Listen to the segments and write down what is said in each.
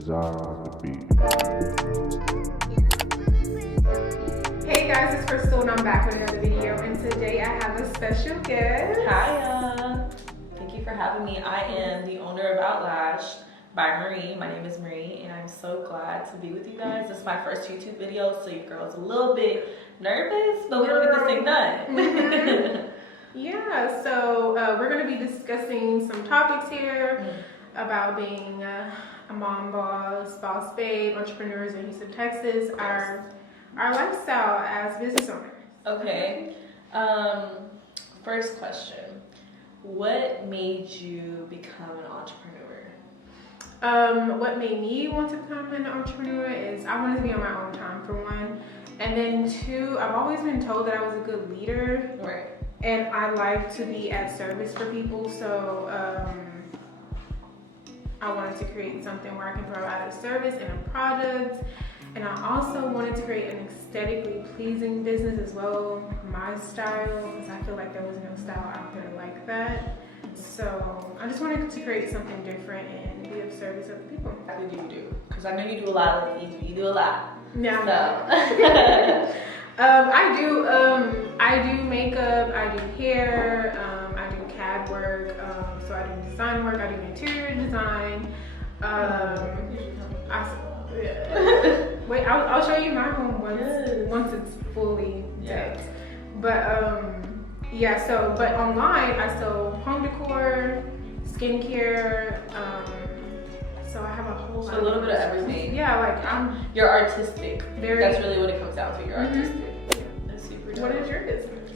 Zombie. Hey guys, it's Krystal and I'm back with another video, and today I have a special guest. Hi, thank you for having me. I am the owner of Outlash by Marie. My name is Marie and I'm so glad to be with you guys. This is my first YouTube video, so your girl's a little bit nervous, but we're gonna get this thing done. Mm-hmm. Yeah, so we're gonna be discussing some topics here about being a mom, boss babe, entrepreneurs in Houston, Texas, our lifestyle as business owners. Okay. First question. What made you become an entrepreneur? What made me want to become an entrepreneur is I wanted to be on my own time, for one. And then two, I've always been told that I was a good leader. Right. And I like to be at service for people, so I wanted to create something where I can provide a service and a product. And I also wanted to create an aesthetically pleasing business as well, my style, because I feel like there was no style out there like that. So I just wanted to create something different and be of service of people. What do you do? Because I know you do a lot of you do a lot. Yeah. So. I do makeup, I do hair, I do CAD work, so I do design work, I do interior design. Wait, I'll show you my home once it's fully decked. But but online I sell home decor, skincare, so I have a whole lot. So a little bit of everything. Yeah, like You're artistic. Very. That's really what it comes down to. You're artistic. That's super dope. What is your business?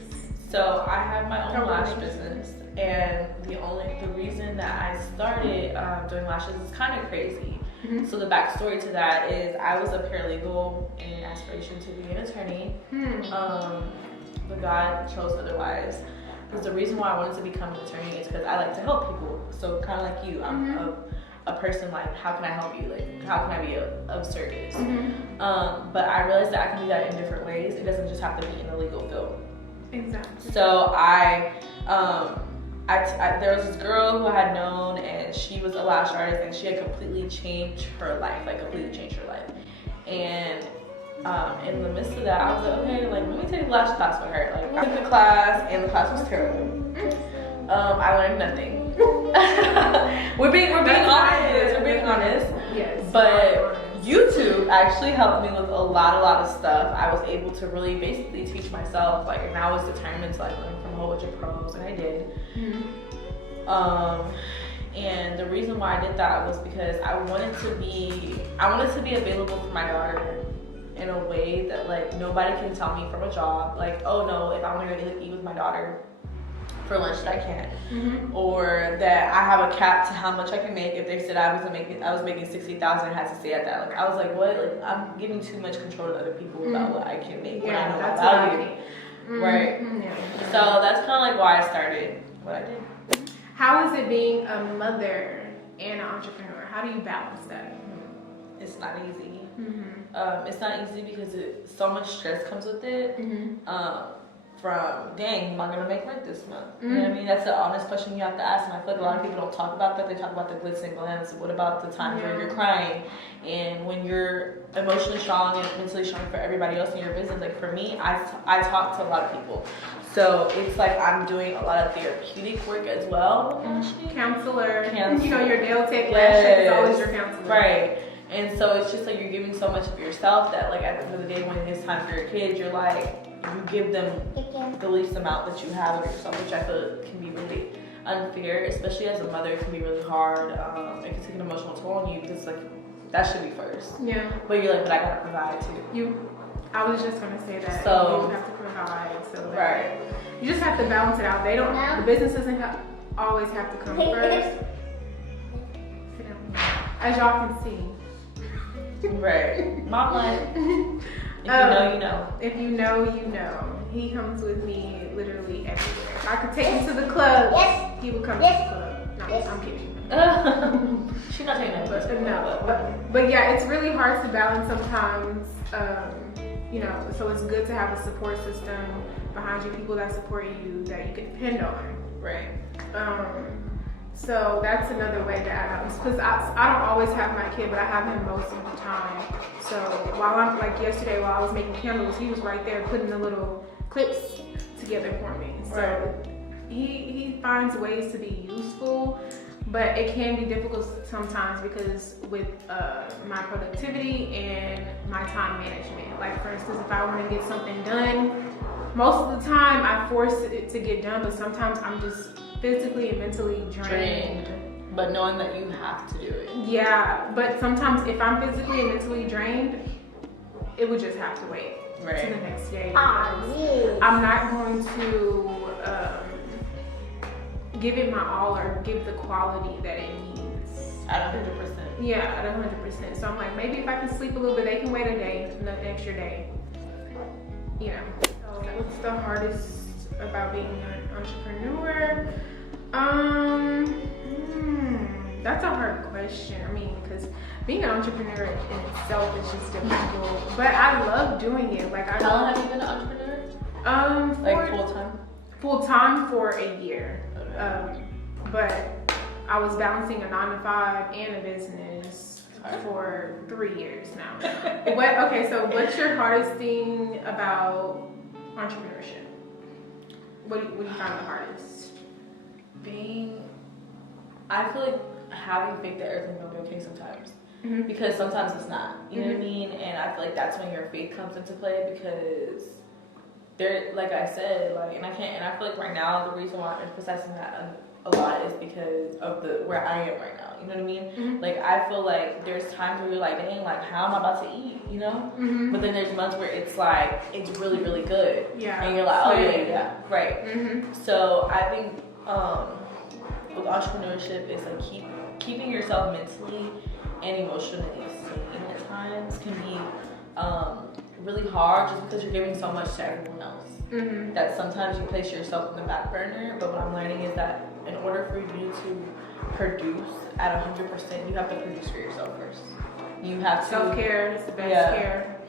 So I have my own lash business, and the reason that I started doing lashes is kind of crazy. Mm-hmm. So the backstory to that is I was a paralegal in aspiration to be an attorney, but God chose otherwise. Because the reason why I wanted to become an attorney is because I like to help people. So kind of like you, I'm a person like, how can I help you? Like, how can I be of service? But I realized that I can do that in different ways. It doesn't just have to be in the legal field. Exactly. So there was this girl who I had known, and she was a lash artist, and she had completely changed her life, And in the midst of that, I was like, okay, like let me take a lash class with her. Like I took the class, and the class was terrible. I learned nothing. We're being honest. Yes. But YouTube actually helped me with a lot of stuff. I was able to really basically teach myself, and I was determined to learn from a whole bunch of pros, and I did. And the reason why I did that was because I wanted to be available for my daughter in a way that nobody can tell me from a job, oh no, if I want to go eat with my daughter for lunch that I can't, or that I have a cap to how much I can make. If they said I was making $60,000, I had to stay at that. I was like, what? I'm giving too much control to other people about what I can make when I know my value. Right. So that's kind of why I started what I did. How is it being a mother and an entrepreneur? How do you balance that? It's not easy. It's not easy because so much stress comes with it. From, dang, am I gonna make rent this month? You know what I mean? That's the honest question you have to ask, and I feel like a lot of people don't talk about that. They talk about the glitz and glams. What about the times where you're crying and when you're emotionally strong and mentally strong for everybody else in your business? For me, I talk to a lot of people, so it's I'm doing a lot of therapeutic work as well. Counselor. You know, your nail tech, lash tech is always your counselor. Right. And so it's just you're giving so much of yourself that at the end of the day, when it's time for your kids, you're you give them the least amount that you have of yourself, which I feel can be really unfair, especially as a mother. It can be really hard. It can take an emotional toll on you because that should be first. Yeah. But you're but I gotta provide too. I was just gonna say that. So you have to provide. So that you just have to balance it out. The business doesn't always have to come first. Sit down. As y'all can see. Right. Mom life. If you know, you know. If you know, you know. He comes with me literally everywhere. If I could take him to the club, he would come to the club. No, I'm kidding. She's not taking that. But yeah, it's really hard to balance sometimes. So it's good to have a support system behind you, people that support you, that you can depend on. Right. So that's another way that because I don't always have my kid, but I have him most of the time. So while I'm like yesterday, while I was making candles, he was right there putting the little clips together for me. So he finds ways to be useful, but it can be difficult sometimes because with my productivity and my time management. Like for instance, if I want to get something done, most of the time I force it to get done, but sometimes I'm just physically and mentally drained. But knowing that you have to do it. Yeah, but sometimes if I'm physically and mentally drained, it would just have to wait to the next day. I'm not going to give it my all or give the quality that it needs. At 100%. Yeah, at 100%. So I'm like, maybe if I can sleep a little bit, they can wait a day, an extra day. You know. So what's the hardest about being an entrepreneur? That's a hard question. I mean, because being an entrepreneur in itself is just difficult. But I love doing it. Like, how long have you been an entrepreneur? Like full time? Full time for a year. Okay. But I was balancing a 9-to-5 and a business for 3 years now. So what's your hardest thing about entrepreneurship? What do you find the hardest? I feel like having faith that everything will be okay sometimes. Mm-hmm. Because sometimes it's not. You know what I mean? And I feel like that's when your faith comes into play because there, like I said, and I feel like right now the reason why I'm emphasizing that a lot is because of where I am right now. You know what I mean? Mm-hmm. Like I feel like there's times where you're like, dang, like how am I about to eat? You know? Mm-hmm. But then there's months where it's like it's really, really good. Yeah. And you're like, oh yeah, right. Mm-hmm. So I think with entrepreneurship is like keeping yourself mentally and emotionally sane at times can be really hard just because you're giving so much to everyone else. Mm-hmm. That sometimes you place yourself in the back burner, but what I'm learning is that in order for you to produce at 100%, you have to produce for yourself first. You have to self-care is the best care.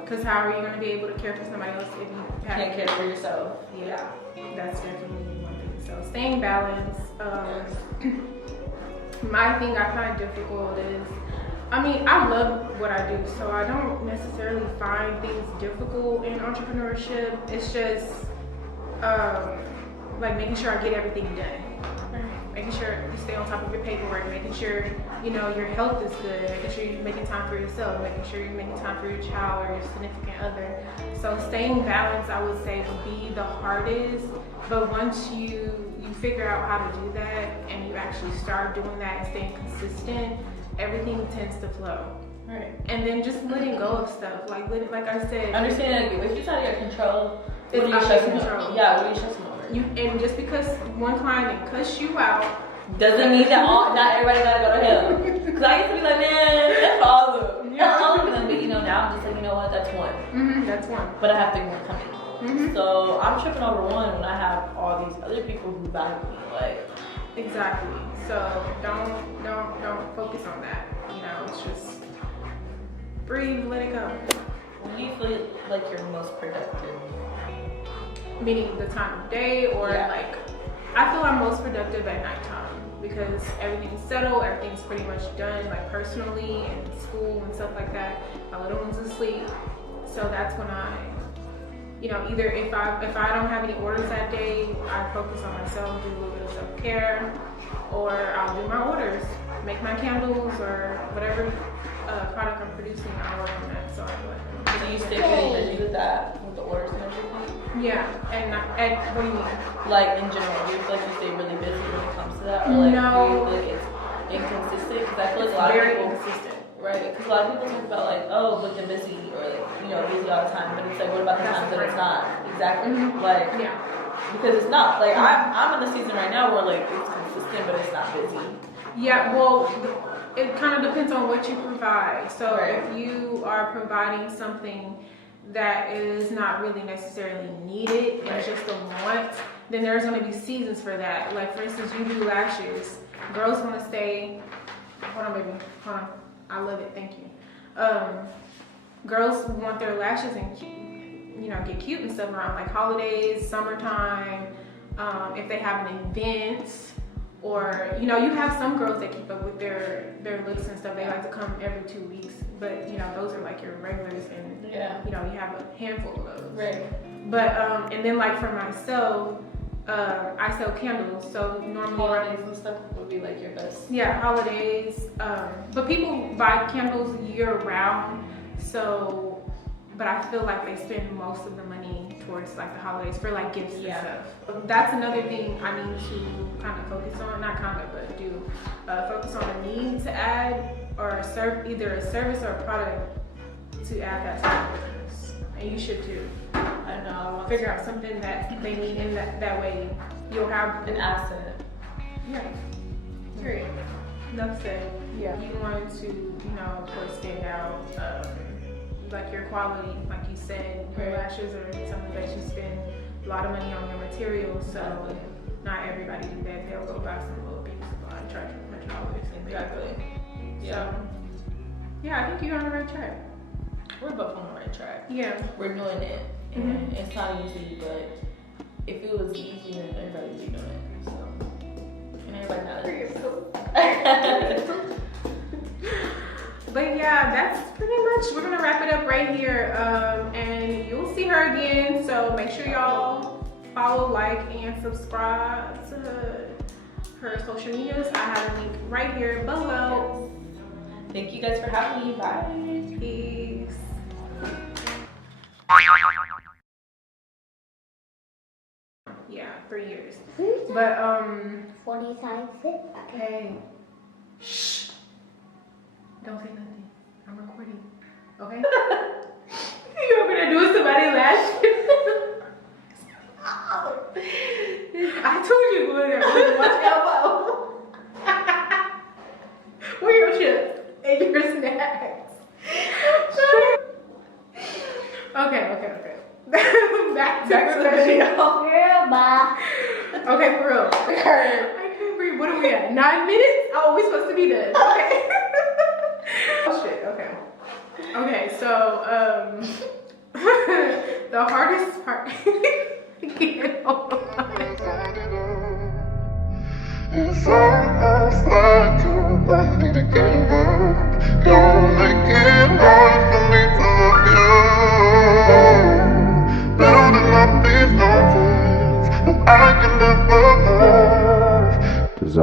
Because how are you going to be able to care for somebody else if you can't care for yourself? Yeah, that's definitely one thing. So staying balanced. My thing I find difficult is, I mean, I love what I do, so I don't necessarily find things difficult in entrepreneurship. It's just like making sure I get everything done. Making sure you stay on top of your paperwork, making sure, you know, your health is good, making sure you're making time for yourself, making sure you're making time for your child or your significant other. So staying balanced, I would say, would be the hardest. But once you figure out how to do that and you actually start doing that and staying consistent, everything tends to flow. Right. And then just letting go of stuff. Like I said, understand if it's out of your control, it's out of your control. Yeah, what are you stressing over? And just because one client didn't cuss you out doesn't mean that not everybody gotta go to hell. Because I used to be like, man, that's all of them. That's all of them. But you know, now I'm just like, you know what, that's one. Mm-hmm, that's one. But I have 3 more coming. Mm-hmm. So I'm tripping over one when I have all these other people who value me. Like, exactly. So don't focus on that. You know, it's just breathe, let it go. When do you feel like you're most productive? Meaning the time of day or like, I feel I'm most productive at nighttime because everything's settled, everything's pretty much done, like personally and school and stuff like that. My little one's asleep, so that's when I, you know, either if I don't have any orders that day, I focus on myself, do a little bit of self-care, or I'll do my orders, make my candles or whatever product I'm producing. I work on that. So I feel like. Do you stay pretty busy with that, with the orders and everything? Yeah, and what do you mean? Like in general, do you feel like you stay really busy when it comes to that, or like do you feel like it's inconsistent? Because I feel like a lot of people, inconsistent. Right? Because a lot of people talk about like, oh, looking busy or like, you know, busy all the time, but it's like, what about the times that it's not? Exactly. Mm-hmm. Like, yeah, because it's not. Like I'm in the season right now where like it's consistent, but it's not busy. Yeah, well, it kind of depends on what you provide. So if you are providing something that is not really necessarily needed and it's just a want, then there's going to be seasons for that. Like for instance, you do lashes. Girls want to stay. Hold on, baby. Hold on. I love it. Thank you. Girls want their lashes and you know, get cute and stuff around like holidays, summertime. If they have an event, Or, you know, you have some girls that keep up with their looks and stuff. They like to come every 2 weeks. But, you know, those are like your regulars and, you know, you have a handful of those. Right. But, and then like for myself, I sell candles. So normally Holidays and stuff would be like your best. Yeah, holidays. But people buy candles year round. So, but I feel like they spend most of the money towards like the holidays for like gifts and stuff. That's another thing I need to kind of focus on, not kind of, but do focus on a need to add or serve either a service or a product to add that to the business. And you should too. I know. I want figure out something that they need, and that way you'll have an asset. Yeah. Great. Enough said. Yeah. You want to, you know, of course, stand out. Like your quality, like you said, your lashes are something that you spend a lot of money on your materials. So not everybody do that. They'll go buy some little beauty supply and charge $100. Exactly. So yeah, I think you're on the right track. We're both on the right track. Yeah. We're doing it. And it's not easy, but if it was easy, then everybody would be doing it. So, and everybody knows. But yeah, that's pretty much, we're gonna wrap it up right here. And you'll see her again. So make sure y'all follow, like, and subscribe to her social medias. I have a link right here below. Thank you guys for having me. Bye. Peace. Yeah, 3 years. But 40 times 6. okay. Shh. Don't say nothing. I'm recording. Okay? You're gonna do somebody last. I told you good. Watch elbow. Where your chips and your snacks? Okay. Back to the video. Okay, for real. I can't breathe. What are we at? 9 minutes? Oh, we're supposed to be done. Okay. Oh shit. Okay. Okay. So the hardest part. It's almost like you're ready to give up. You're making hard for me to love you. Building up these mountains that I can never move. 'Cause I